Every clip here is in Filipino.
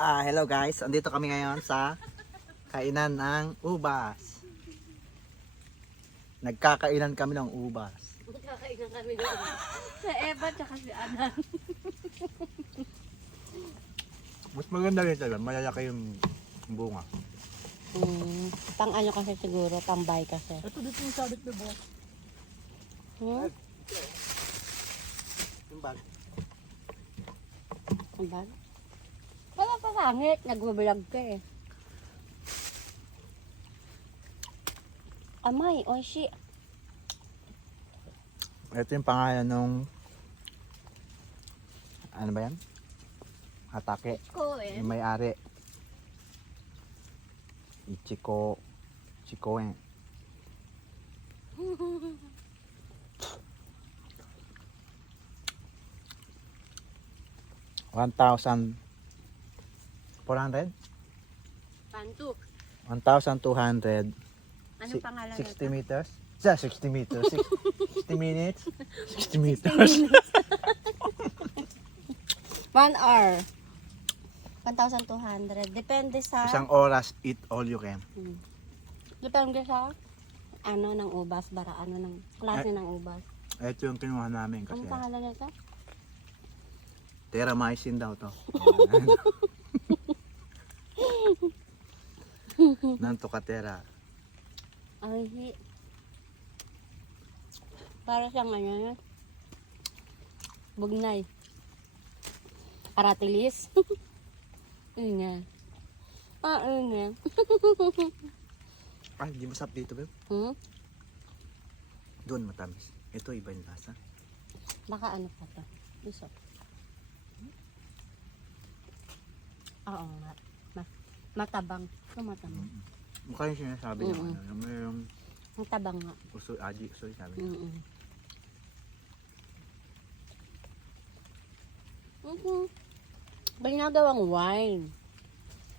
Hello guys, andito kami ngayon sa kainan ng ubas. Nagkakainan kami ng ubas. Nagkakainan kami doon. Sa Eva tsaka si Anan. Mas maganda rin talaga, malalaki yung bunga. Pang ano kasi siguro, pang buy kasi. Ito dito yung sabit na bukas. Yung bag. Ang bag? Wala pa pangit, nag-vlog ka eh. Amay, oishi. Ito yung pangalan nung ano ba yan? Hatake. Koen. Yung may-ari. Ichiko. Chikoen. $1,400? Pantuk. 1,200. Anong pangalan 60 meters? 60 meters. 60 minutes? 60 meters. 1 hour. 1,200. Depende sa... Isang oras, eat all you can. Depende sa ano ng ubas, bara ano ng klase ng ubas. Ito yung kinuha namin kasi Anong pangalan nito? Terramycin daw to. Nantokatera. Ay, para siyang ano, bugnay. Aratilis. Yun nga. Yun nga. Ay, hindi masarap dito, babe. Doon matamis. Ito iba yung lasa. Baka ano pa to? Iso. Oo nga. Matabang. Ito matabang. Mukha yung sinasabi niya. Mayroong Matabang nga. uso, aji, uso, sabi niya. Ginagawang wine.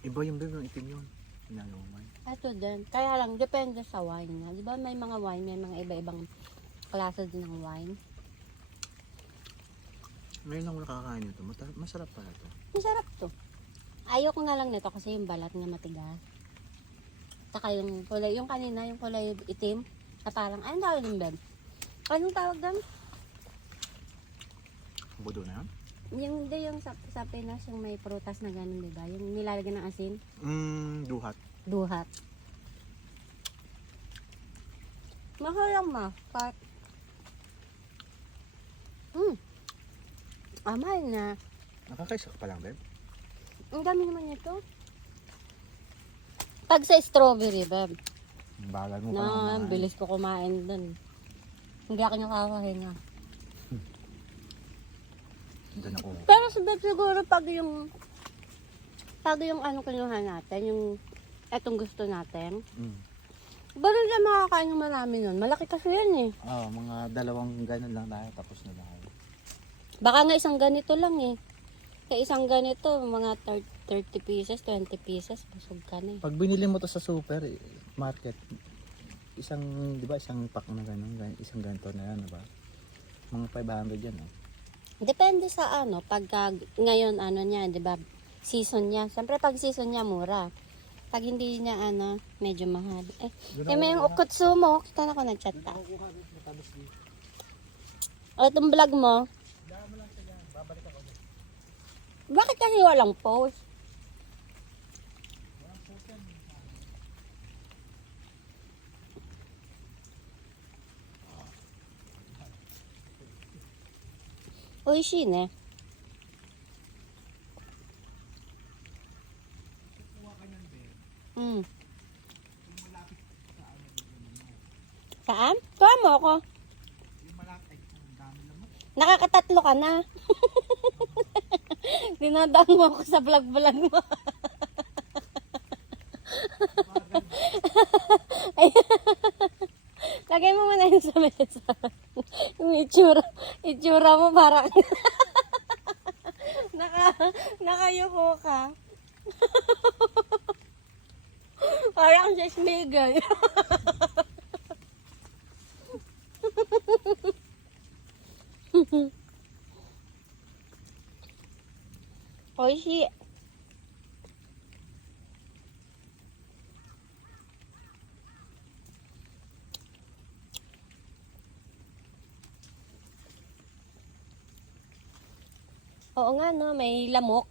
Iba yung babe, yung itim yun. Ginagawang wine. Ito din. Kaya lang, depende sa wine nga. Di ba may mga wine, may mga iba-ibang klase din ng wine. Ngayon lang nakakain nito. Masarap pala ito. Masarap to. Ayoko nga lang nito kasi yung balat niya matigas. Saka yung kulay, yung kanina, yung kulay itim, na parang, anong tawag din, Ben? Anong tawag din? Budo na yan? Yung hindi yung sa Pinas, yung may prutas na ganun, diba? Yung nilalagyan ng asin. Duhat. Duhat. Masarap ma. Kahit, amay na. Nakakaisak pa lang, babe. Ang dami naman ito. Pag sa strawberry, babe. Bagal mo pa Na, naman. bilis ko kumain dun. Hindi ako nakakahinga. Doon ako. Pero siguro pag yung ano kinuha natin, yung etong gusto natin, balik na makakain ng marami nun. Malaki kasi yun eh. Mga dalawang ganun lang tayo, tapos na tayo. Baka nga isang ganito lang eh. Kaya isang ganito, mga 30 pieces, 20 pieces, busog ka na eh. Pag binili mo to sa super market, isang, di ba, isang pack na ganun, isang ganito na yan, diba? Mga 500 yan, Depende sa ano, pagka ngayon ano niya, 'di ba? Season niya. Siyempre pag season niya mura. Pag hindi niya ano, medyo mahal. May yung ukotsumo, kita na ko nag-chat ta. Itong vlog mo. Bakit kasi walang post? Oishi ne. Saan? Kuha mo ako. Nakakatatlo ka na. Dinadaan mo ako sa vlog-vlog mo. Lagay mo muna yun sa mesa. Yung itsura mo parang nakayuko ka. Parang si Smigay. Oishi. Oo nga, no? May lamok.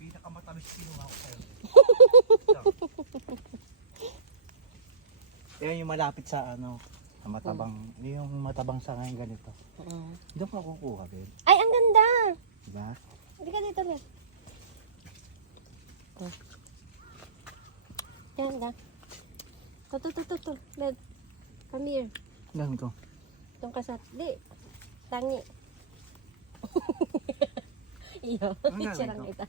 Pinakamatamis kinuha ko sa'yo. Yan yung malapit sa ano, sa matabang, yung matabang sa ngayon ganito. Oo. Doon ko kukuha, babe. Ay, ang ganda! Diba? Hindi ka dito, Beb. Oh. Yan, da. To. Beb. Come here. Ganito. Itong kasat. Di. Tangi. Iyo. Ano Picture ganito? ang kita.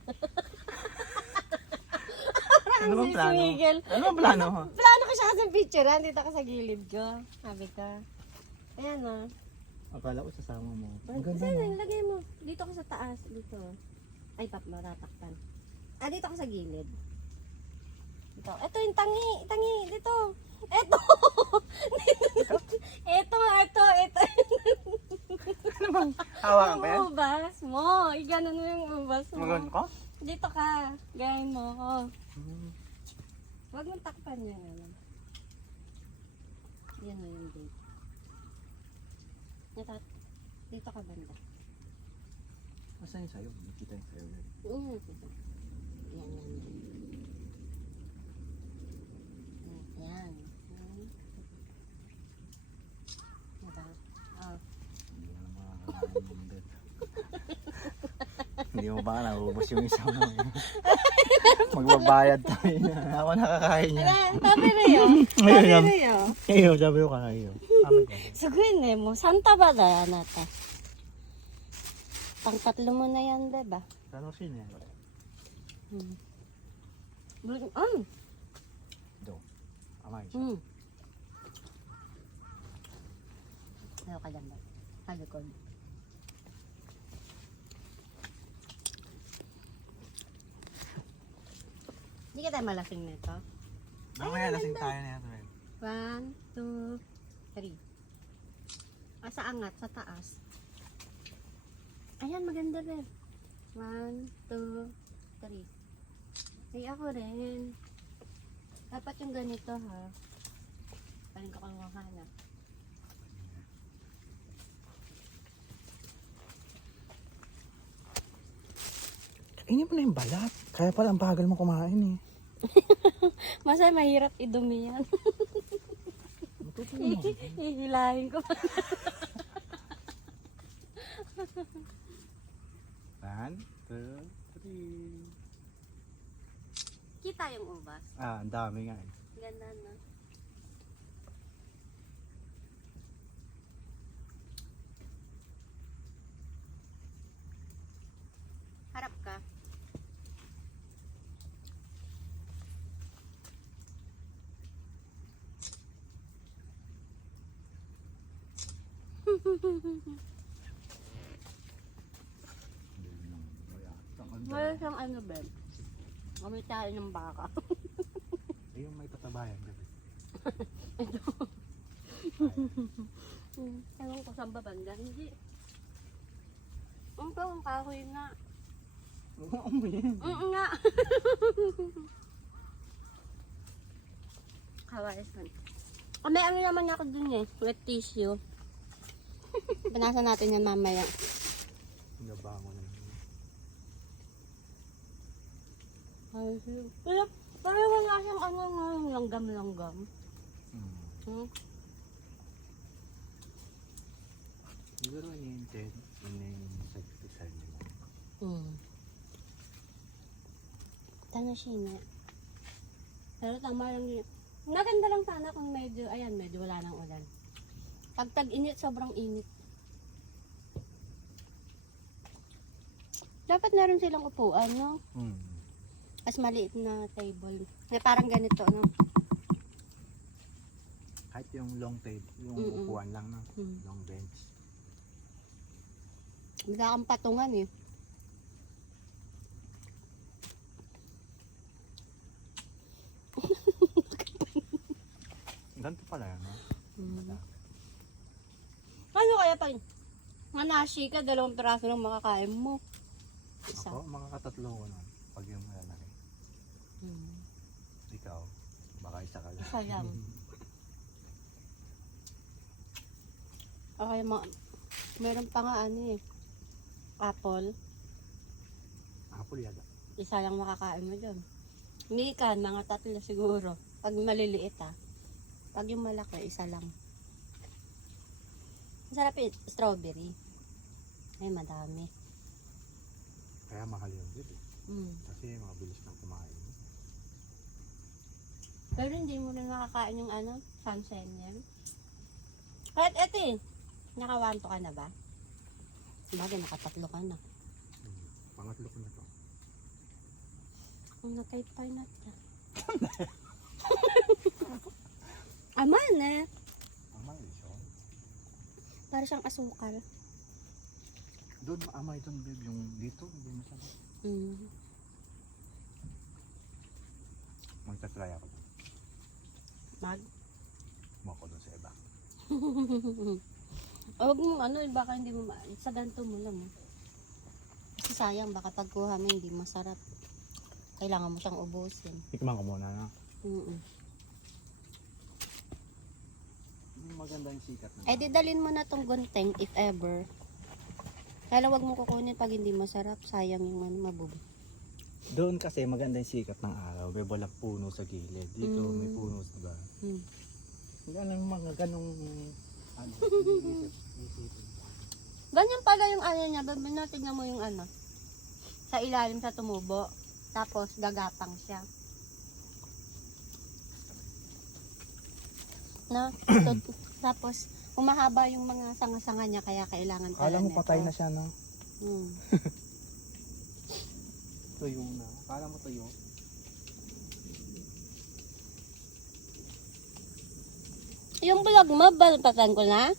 Ano bang plano? Miguel. Ano bang plano mo? Plano ko siya kasi picture. Dito ka sa gilid ko. Sabi ka. Ayan, o. Akala ko sasama mo. Ang ganda Saan mo. lagay mo? Dito ka sa taas. Dito. Ay, matatakpan. Ah, dito ka sa gilid. Dito. Ito yung tangi. Tangi. Dito. Ito. Ito. Ano bang hawakan ba yan? Ubas mo. Iganon mo yung ubas mo. Maganon ko? Dito ka. Gayin mo. Oh. Hmm. Huwag mong takpan yan. Ano. Yan o yung date. Dito ka banda. Asan yung sayo? Nakita yung sayo. Yan. Yan. Diba? Oh. Hindi mo na makakakain yung dead. Hindi mo ba naubos yung isa mo. Magbabayad tayo na. Ako nakakain niya. Tabi Rio. Ayun, Rio. Iyo, sabi ko kakayo. Sabi ko. Suguin mo. Santa ba na nata? Pang-tatlo mo na yan, diba? Ano sino yan? Do. Amay siya. Ano ka dyan ba? Halikod. Hindi ka tayo malasing nito. Mamaya lasing tayo na yan. 1, 2, 3. Ah, sa angat, sa taas. Ayan, maganda rin. 1, 2, 3. Ay, ako rin. Dapat yung ganito, ha. Paling ko kang hanap. Kainin mo na yung balat. Kaya pala ang bagal mo kumain eh. Masaya, mahirap idumi yan. Matuto mo. Hihilahin ko. 1, 2, 3. Kita yung ubas. Ah, ang dami nga eh. Ganda na. Harap ka. Wala siyang ano, Ben. Kami tayo ng baka. Ayun, may tatabayan. Ewan ko saan ba banda? Hindi. Ang pang kahoy nga. Oo mo yan. Nga. Kawais man. May ano naman ako dun eh. Wet tissue. Panasa natin yan mamaya. Nabango na yun. Pero parang wala siyang ano nga, langgam-langgam. Siguro in-intent. In-insecticide nila. Tana siya na. Pero tama lang yun. Maganda lang sana kung medyo, ayan, medyo wala nang ulan. Pag tag-init, sobrang init. Dapat meron silang upuan, no? Mas maliit na table. Na parang ganito, no? Kahit yung long table, yung upuan lang na. Long bench. Bigla kang patungan eh. Ganito pala yan, no? Ano kaya pag manashi ka, 2 piraso lang makakain mo. Isa. Ako, makakatatlo ko nun. Pag yung malalaki. Ikaw, Baka isa ka lang. Sayang. Okay, meron pa nga ano eh. Apple. Apple yata. Isa lang makakain mo dyan. Mikan, mga 3 siguro. Pag maliliit ah. Pag yung malaki, isa lang. Masarap yung strawberry. Ay, madami. Kaya mahal yung dito. Kasi mabilis lang kumain. Pero hindi mo rin makakain yung ano, sunsennial. Kahit eto eh. Nakawanto ka na ba? Bagay, nakatatlo ka na. Pangatlo ko na to. Kung nataypay na ta. Aman eh. Amay siya. Para siyang asukal. Doon maamay doon babe. Yung dito, hindi masarap. Magtatry ako. Mag? Mako doon sa iba. Huwag mo ano, baka hindi mo, sa ganito mo lang. Kasi sayang, baka pagkuha mo hindi masarap. Kailangan mo siyang ubusin. Tikman ko muna na. Maganda yung sikat na. Eh di dalhin mo na tong gunting if ever. Kaya lang wag mo kukunin pag hindi masarap. Sayang yung ano, mabubi. Doon kasi maganda yung sikat ng araw. May walang puno sa gilid. Dito may puno, diba? Ganun mga ganong ano. Ganyan pala yung ano niya. Tingnan mo yung ano. Sa ilalim sa tumubo. Tapos gagapang siya. No? Tapos umahaba yung mga sanga-sanga niya kaya kailangan pala Kala mo nito. patay na siya, no? Hmm. Tuyo na. Kala mo tuyo. Yung vlog mo, balpatan ko na?